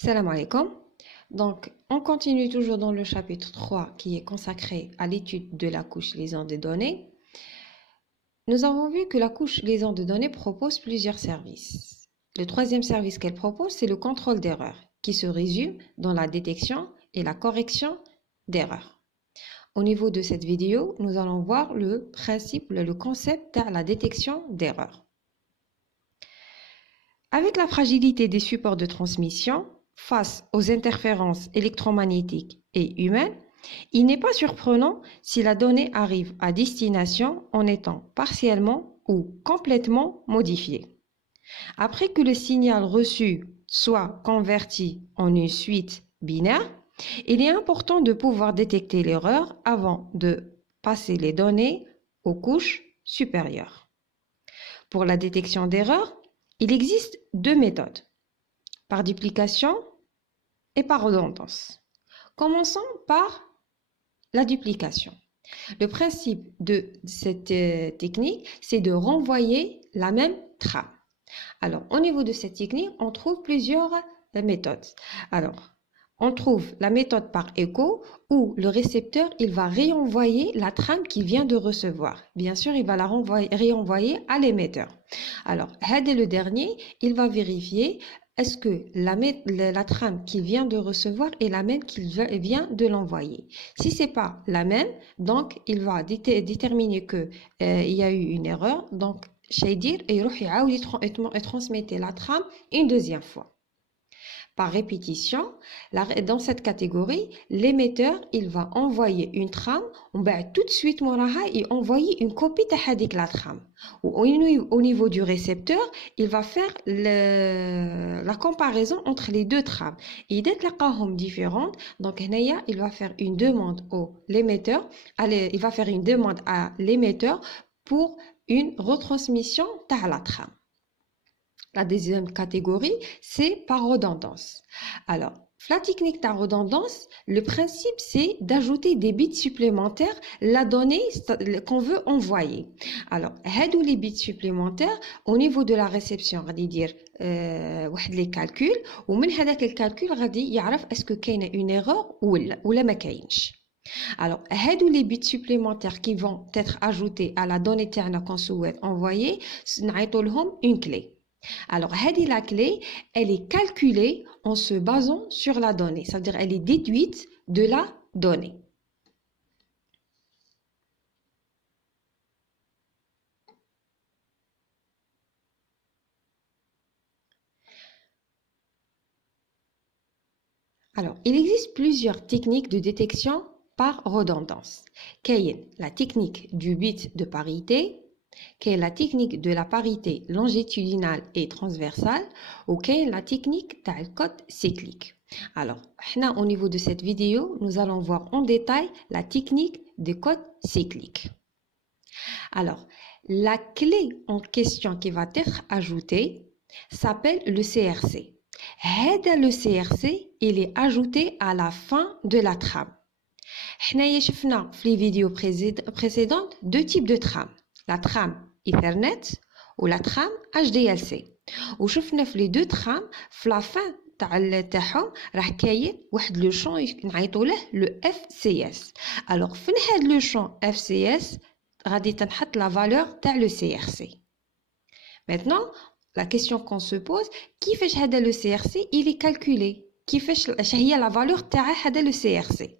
Salam alaikum. Donc, on continue toujours dans le chapitre 3 qui est consacré à l'étude de la couche liaison de données. Nous avons vu que la couche liaison de données propose plusieurs services. Le troisième service qu'elle propose, c'est le contrôle d'erreurs, qui se résume dans la détection et la correction d'erreurs. Au niveau de cette vidéo, nous allons voir le principe, le concept de la détection d'erreurs. Avec la fragilité des supports de transmission, face aux interférences électromagnétiques et humaines, il n'est pas surprenant si la donnée arrive à destination en étant partiellement ou complètement modifiée. Après que le signal reçu soit converti en une suite binaire, il est important de pouvoir détecter l'erreur avant de passer les données aux couches supérieures. Pour la détection d'erreurs, il existe deux méthodes, par duplication et par redondance. Commençons par la duplication. Le principe de cette technique, c'est de renvoyer la même trame. Alors, au niveau de cette technique, on trouve plusieurs méthodes. Alors, on trouve la méthode par écho où le récepteur, il va réenvoyer la trame qu'il vient de recevoir. Bien sûr, il va la réenvoyer à l'émetteur. Alors, Had est le dernier, il va vérifier est-ce que la trame qu'il vient de recevoir est la même qu'il vient de l'envoyer. Si ce n'est pas la même, donc il va déterminer qu'il y a eu une erreur. Donc, Shadir, il transmettre la trame une deuxième fois. Par répétition, dans cette catégorie, l'émetteur, il va envoyer une trame, tout de suite, il va envoyer une copie de la trame. Au niveau du récepteur, il va faire la comparaison entre les deux trames. Et dès que les différentes, donc il va faire une demande il va faire une demande à l'émetteur pour une retransmission de la trame. La deuxième catégorie, c'est par redondance. Alors, la technique de redondance, le principe, c'est d'ajouter des bits supplémentaires à la donnée qu'on veut envoyer. Alors, les bits supplémentaires, au niveau de la réception, on va dire les calculs, ou même les calculs, on va dire est-ce qu'il y a une erreur ou la كاينش. Alors, les bits supplémentaires qui vont être ajoutés à la donnée qu'on souhaite envoyer, nous une clé. Alors, la clé, elle est calculée en se basant sur la donnée, c'est-à-dire elle est déduite de la donnée. Alors, il existe plusieurs techniques de détection par redondance. La technique du bit de parité, la technique de la parité longitudinale et transversale, ou la technique du code cyclique. Alors, au niveau de cette vidéo, nous allons voir en détail la technique du code cyclique. Alors, la clé en question qui va être ajoutée s'appelle le CRC. Le CRC, il est ajouté à la fin de la trame. Nous avons vu dans les vidéos précédentes deux types de trames. La trame Ethernet ou la trame HDLC. Nous avons vu dans les deux trames, à la fin تاعهم راح كاين واحد لو شون نعيطوا له le FCS. Alors فين هاد لو شون FCS غادي تنحط la valeur تاع le CRC. Maintenant, la question qu'on se pose, كيفاش هذا le CRC il est calculé? كيفاش هي la valeur تاع هذا le CRC?